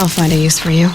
I'll find a use for you.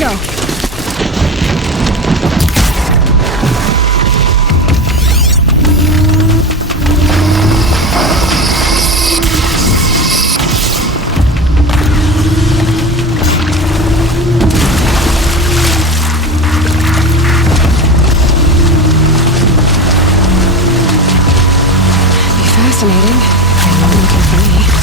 Go. Fascinating. Not looking for me.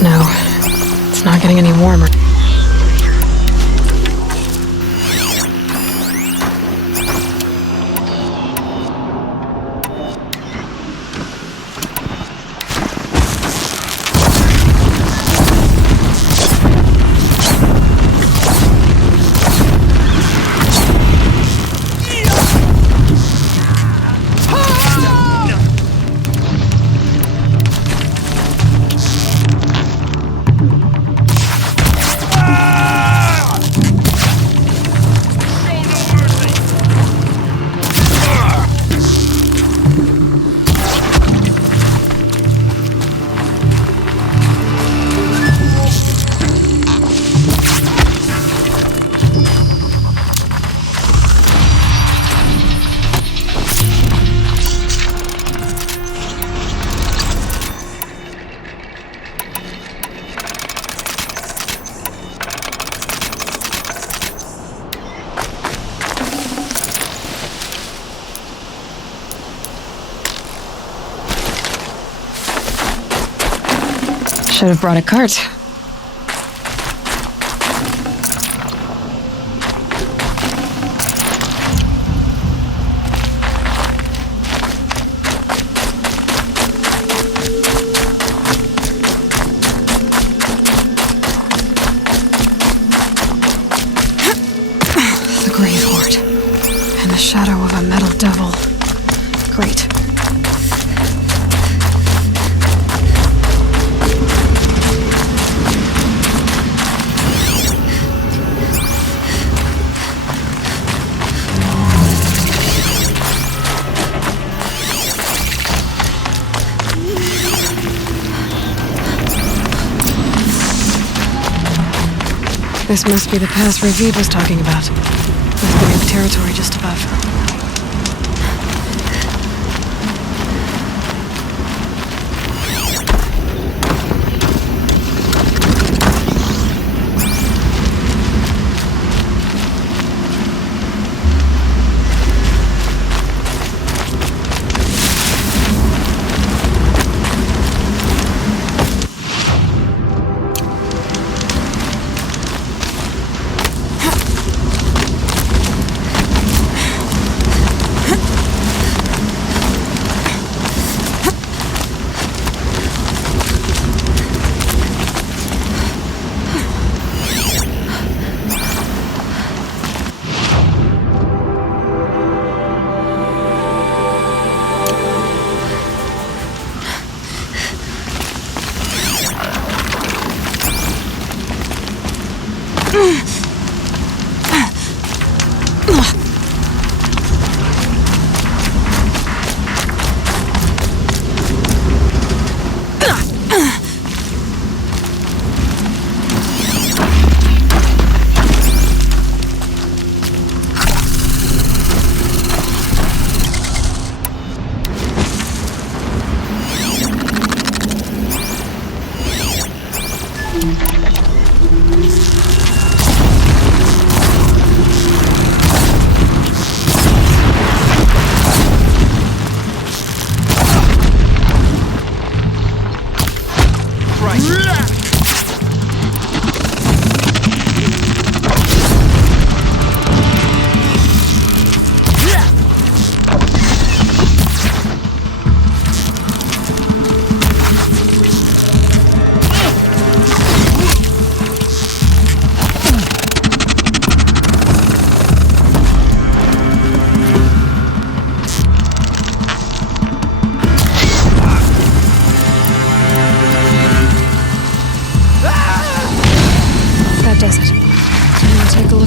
snow. It's not getting any warmer. Should have brought a cart. The grave hoard. And the shadow of a metal devil. Great. This must be the pass Ravid was talking about. With the grave territory just above.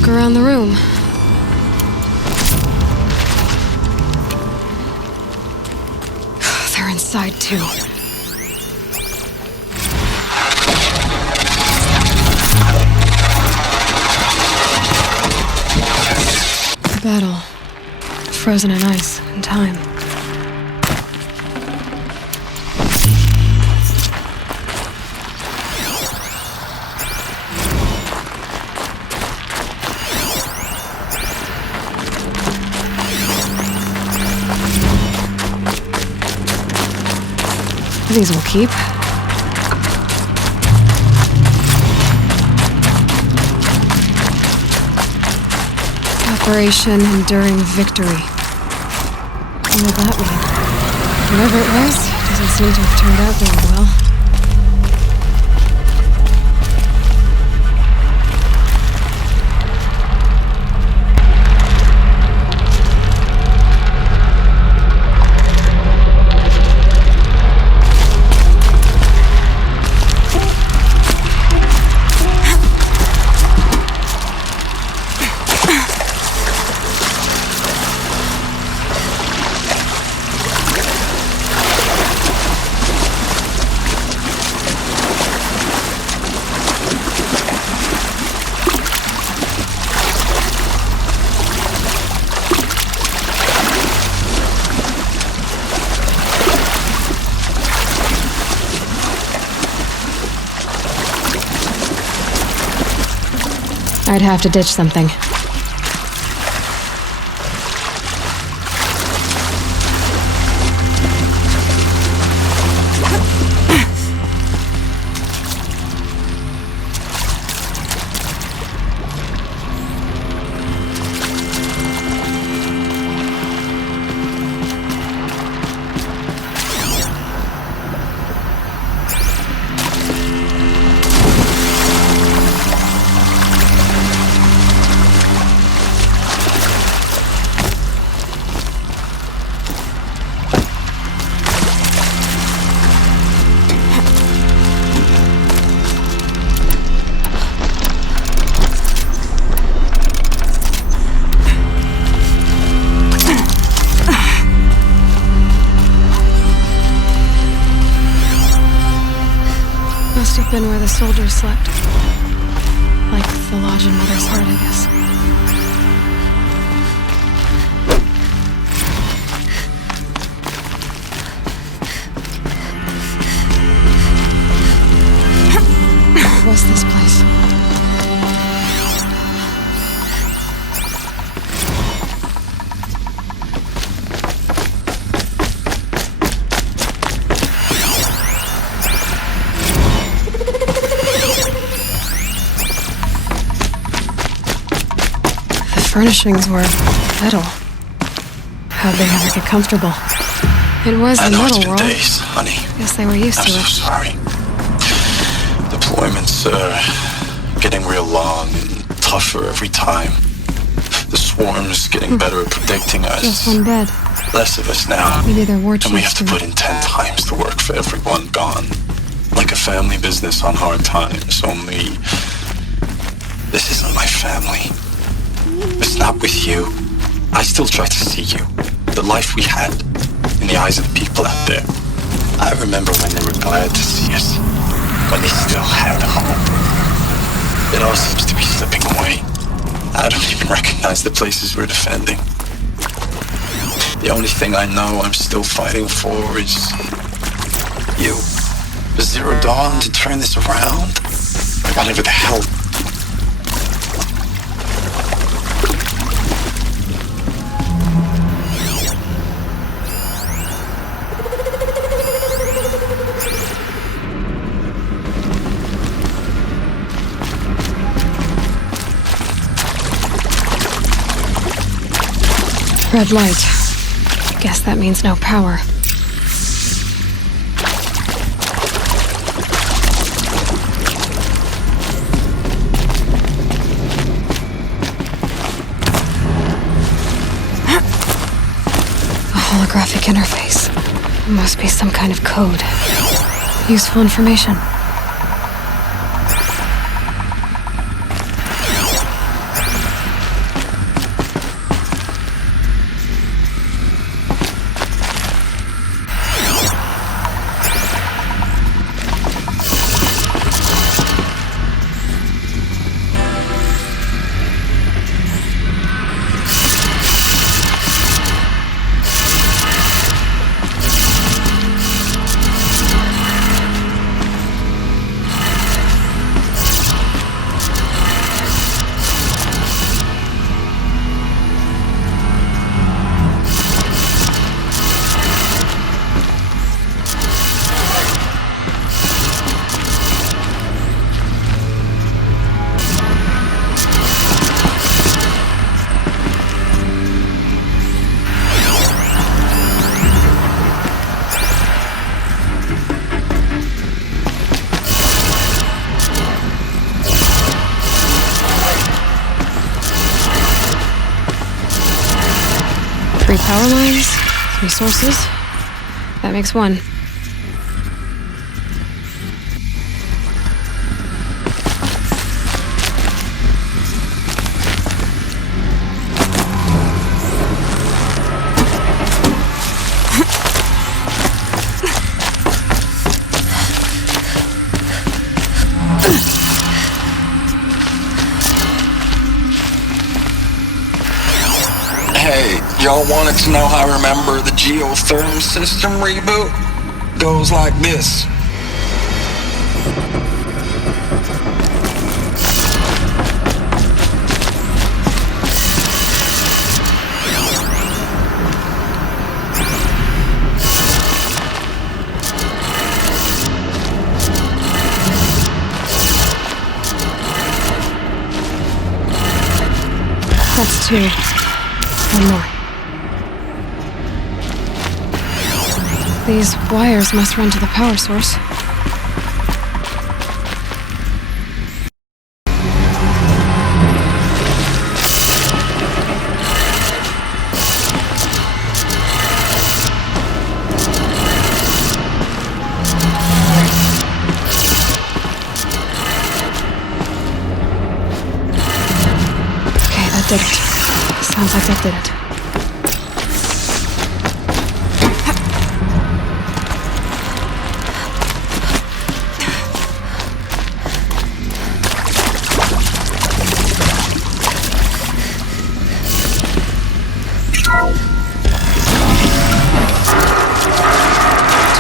Around the room. They're inside too. Battle. Frozen in ice and time. These will keep. Desperation, enduring victory. What did that mean? Whatever it was, doesn't seem to have turned out very well. I'd have to ditch something. Must have been where the soldiers slept. Like the lodge in Mother's Heart, I guess. What was this place? Furnishings were metal. How'd they ever get comfortable? It was a metal world. Days, honey. Guess they were used to it. I'm so sorry. Deployments are getting real long and tougher every time. The swarm's getting better at predicting us. Just one bed. Less of us now. Maybe they're war And we have chiefs to put in 10 times the work for everyone gone. Like a family business on hard times, only this isn't my family. It's not with you. I still try to see you. The life we had in the eyes of the people out there. I remember when they were glad to see us. When they still had hope. It all seems to be slipping away. I don't even recognize the places we're defending. The only thing I know I'm still fighting for is you. The Zero Dawn to turn this around. Whatever the hell. Red light. Guess that means no power. A holographic interface. Must be some kind of code. Useful information. power lines, 3 sources. That makes 1. Hey, y'all wanted to know how I remember the geotherm system reboot? Goes like this. That's 2. 1 more. These wires must run to the power source. Okay, that did it. Sounds like that did it.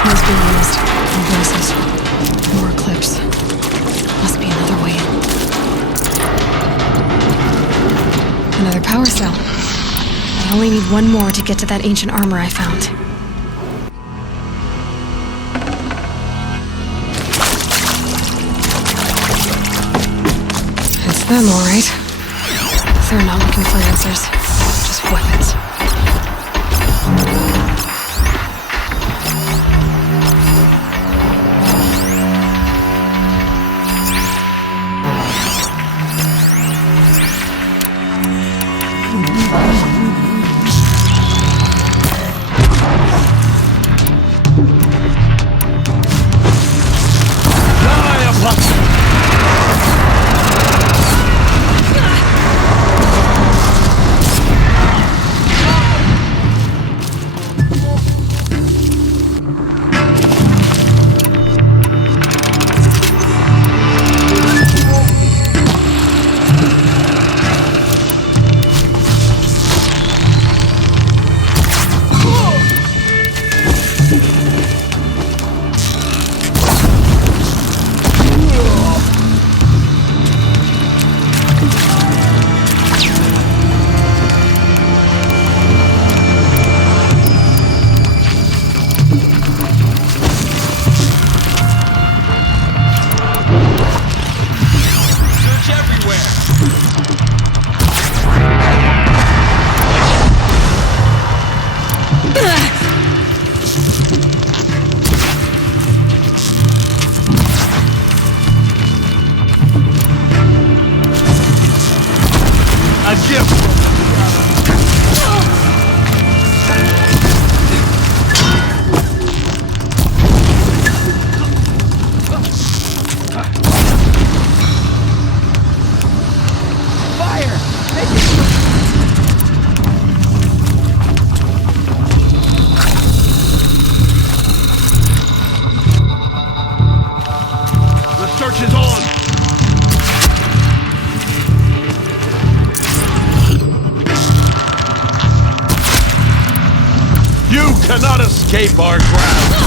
Tools being used. More voices. More clips. Must be another way in. Another power cell. I only need 1 more to get to that ancient armor I found. It's them, all right. They're not looking for answers. Just weapons. Cannot escape our grasp.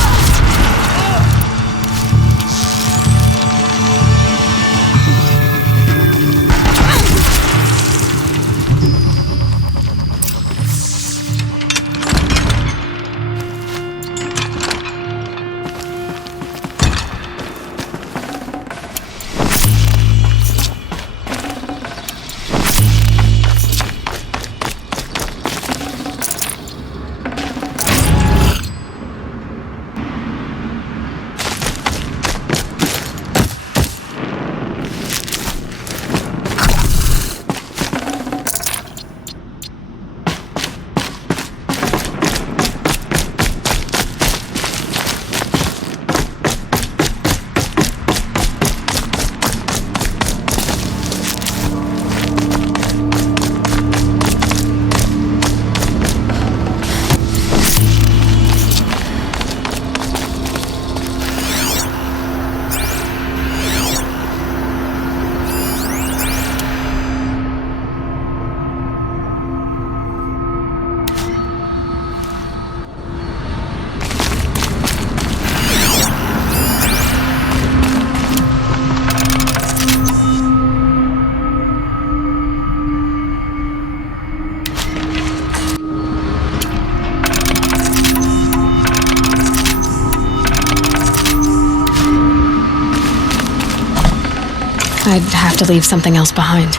I'd have to leave something else behind.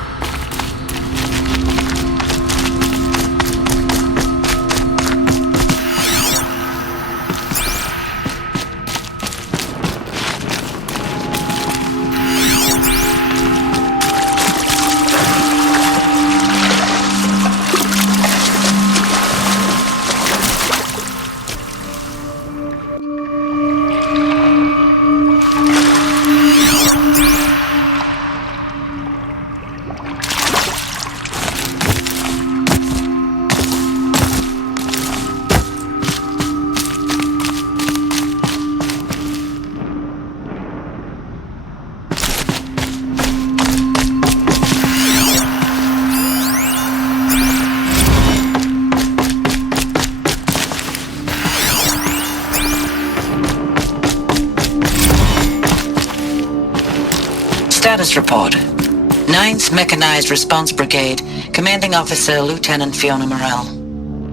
Status report. 9th Mechanized Response Brigade, Commanding Officer Lieutenant Fiona Morrell.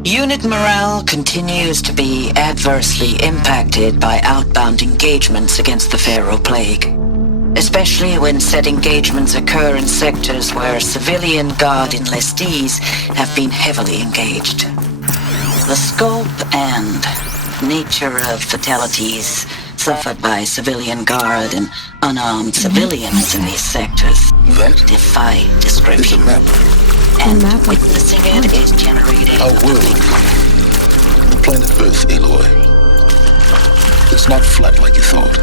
Unit morale continues to be adversely impacted by outbound engagements against the Pharaoh Plague, especially when said engagements occur in sectors where civilian guard enlistees have been heavily engaged. The scope and nature of fatalities suffered by civilian guard and unarmed civilians in these sectors defy description. And witnessing it is generating Our world. Planet Earth, Aloy. It's not flat like you thought.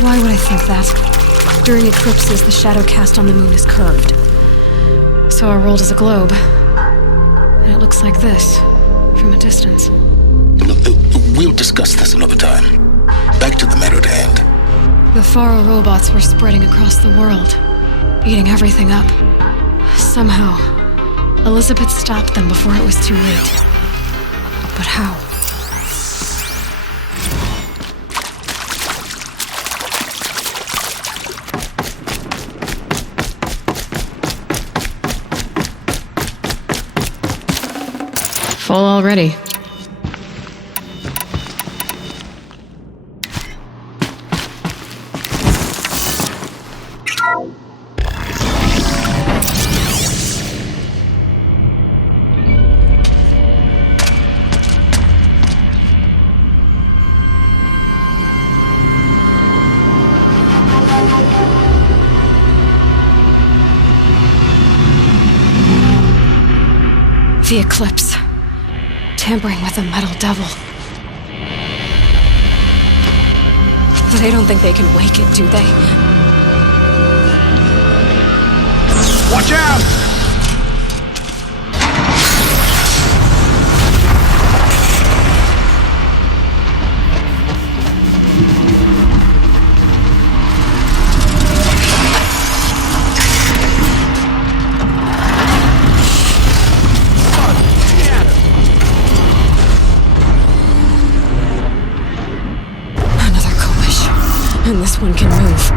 Why would I think that? During eclipses, the shadow cast on the moon is curved. So our world is a globe. And it looks like this, from a distance. Look, we'll discuss this another time. Back to the matter at hand. The Faro robots were spreading across the world, eating everything up. Somehow, Elizabeth stopped them before it was too late. But how? Full already. The eclipse. Tampering with the metal devil. They don't think they can wake it, do they? Watch out! And this one can move.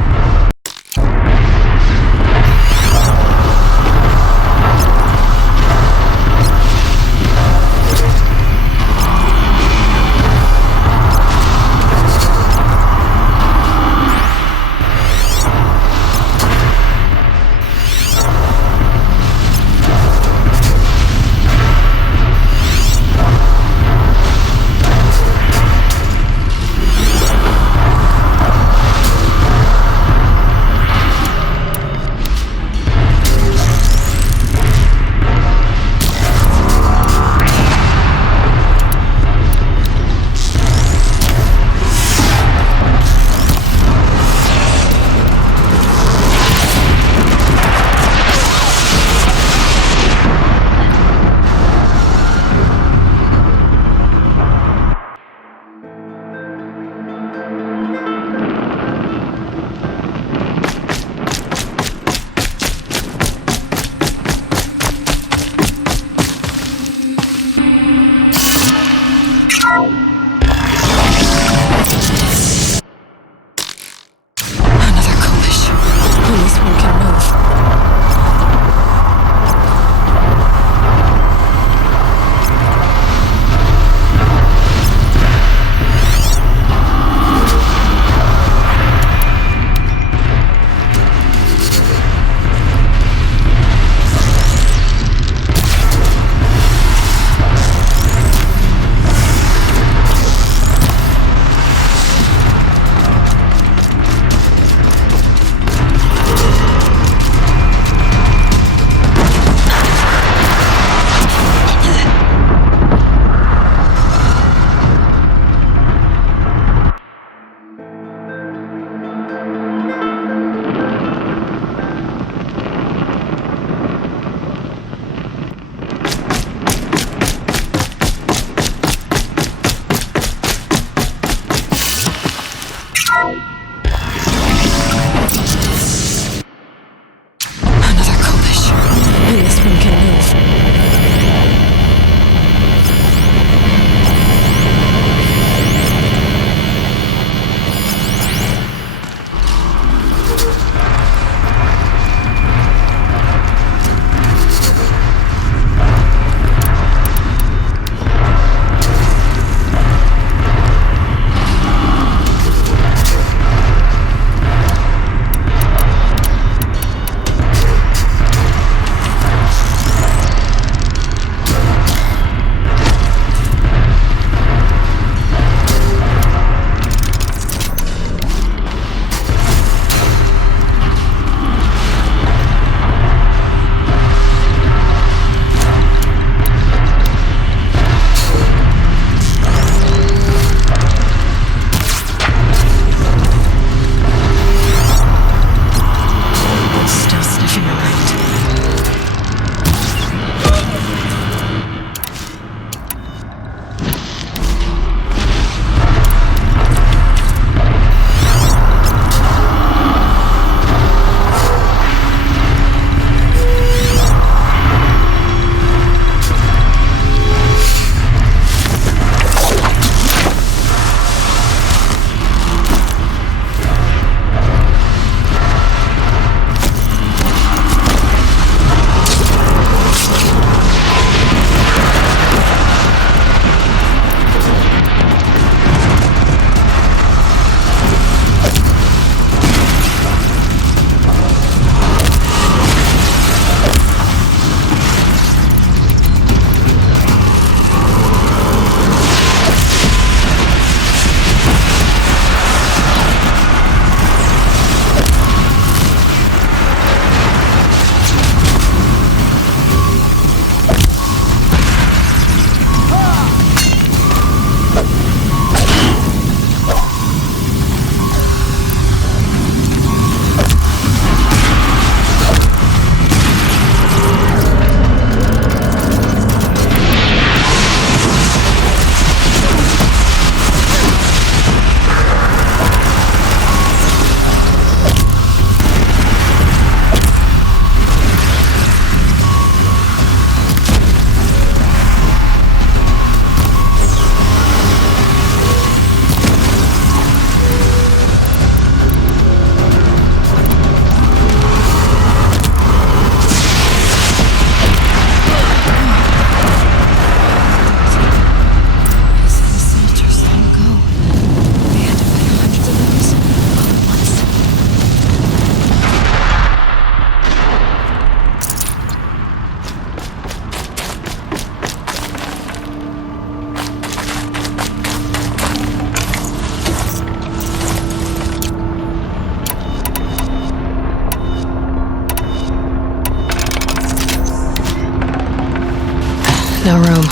no room.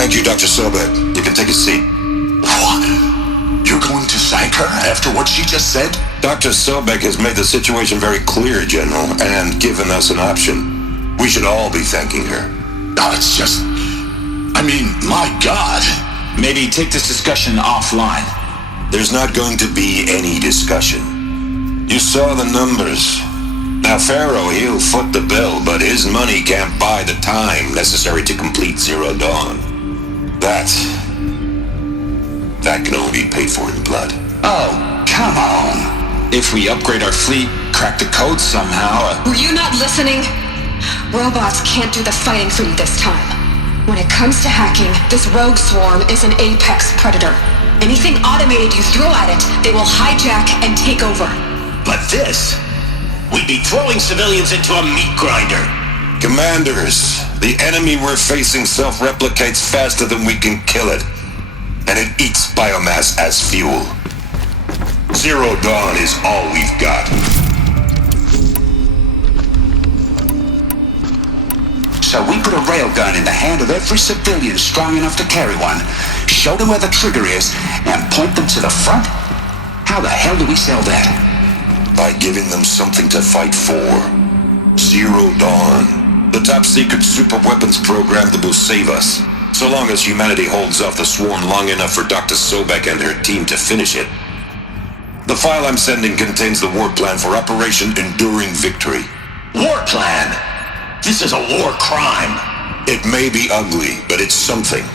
Thank you, Dr. Sobek. You can take a seat. What? You're going to thank her after what she just said? Dr. Sobek has made the situation very clear, General, and given us an option. We should all be thanking her. No, it's just... I mean, my God. Maybe take this discussion offline. There's not going to be any discussion. You saw the numbers. Now, Pharaoh, he'll foot the bill, but his money can't buy the time necessary to complete Zero Dawn. That can only be paid for in blood. Oh, come on. If we upgrade our fleet, crack the code somehow... Were you not listening? Robots can't do the fighting for you this time. When it comes to hacking, this rogue swarm is an apex predator. Anything automated you throw at it, they will hijack and take over. But this... we'd be throwing civilians into a meat grinder. Commanders, the enemy we're facing self-replicates faster than we can kill it. And it eats biomass as fuel. Zero Dawn is all we've got. So we put a railgun in the hand of every civilian strong enough to carry one, show them where the trigger is, and point them to the front? How the hell do we sell that? By giving them something to fight for. Zero Dawn. The top-secret super-weapons program that will save us. So long as humanity holds off the swarm long enough for Dr. Sobek and her team to finish it. The file I'm sending contains the war plan for Operation Enduring Victory. War plan? This is a war crime. It may be ugly, but it's something.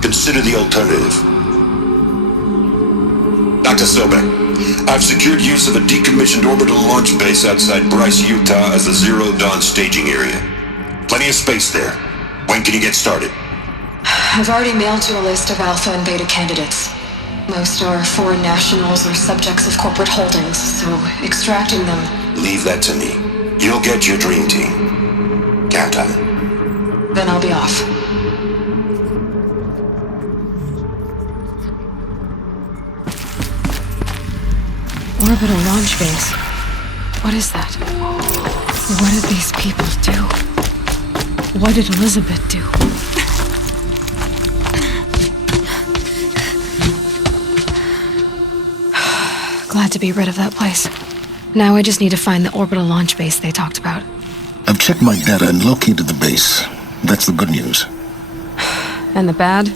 Consider the alternative. Dr. Sobek, I've secured use of a decommissioned orbital launch base outside Bryce, Utah as the Zero Dawn staging area. Plenty of space there. When can you get started? I've already mailed you a list of alpha and beta candidates. Most are foreign nationals or subjects of corporate holdings, so extracting them... Leave that to me. You'll get your dream team. Count on it. Then I'll be off. Orbital launch base. What is that? What did these people do? What did Elizabeth do? Glad to be rid of that place. Now I just need to find the orbital launch base they talked about. I've checked my data and located the base. That's the good news. And the bad?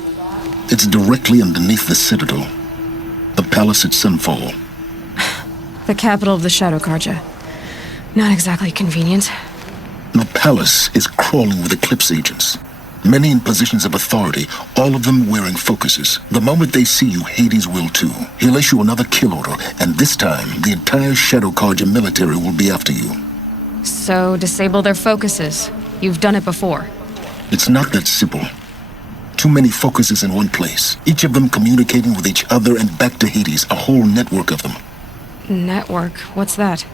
It's directly underneath the Citadel. The palace at Sunfall. The capital of the Shadow Carja. Not exactly convenient. The palace is crawling with Eclipse agents. Many in positions of authority, all of them wearing focuses. The moment they see you, Hades will too. He'll issue another kill order, and this time, the entire Shadow Carja military will be after you. So, disable their focuses. You've done it before. It's not that simple. Too many focuses in one place, each of them communicating with each other and back to Hades, a whole network of them. Network? What's that?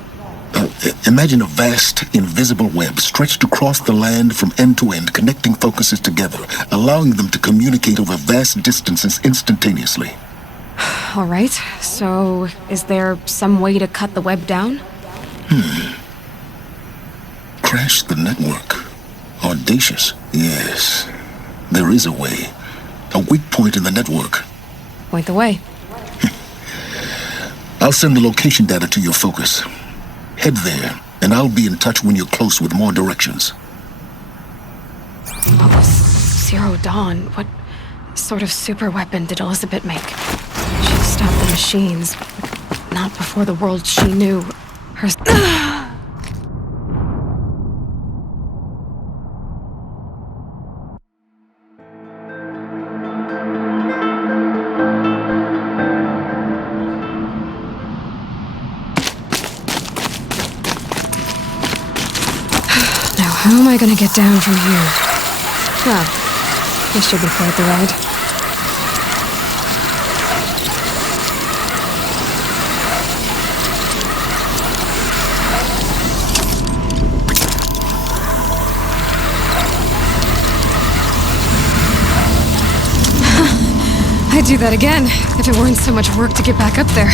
Imagine a vast, invisible web stretched across the land from end to end, connecting focuses together, allowing them to communicate over vast distances instantaneously. All right, so is there some way to cut the web down? Crash the network. Audacious. Yes, there is a way. A weak point in the network. Point the way. I'll send the location data to your focus. Head there, and I'll be in touch when you're close with more directions. What was Zero Dawn? What sort of super weapon did Elizabeth make? She stopped the machines, but not before the world she knew. Her... How am I gonna get down from here? Well, this should be quite the ride. I'd do that again, if it weren't so much work to get back up there.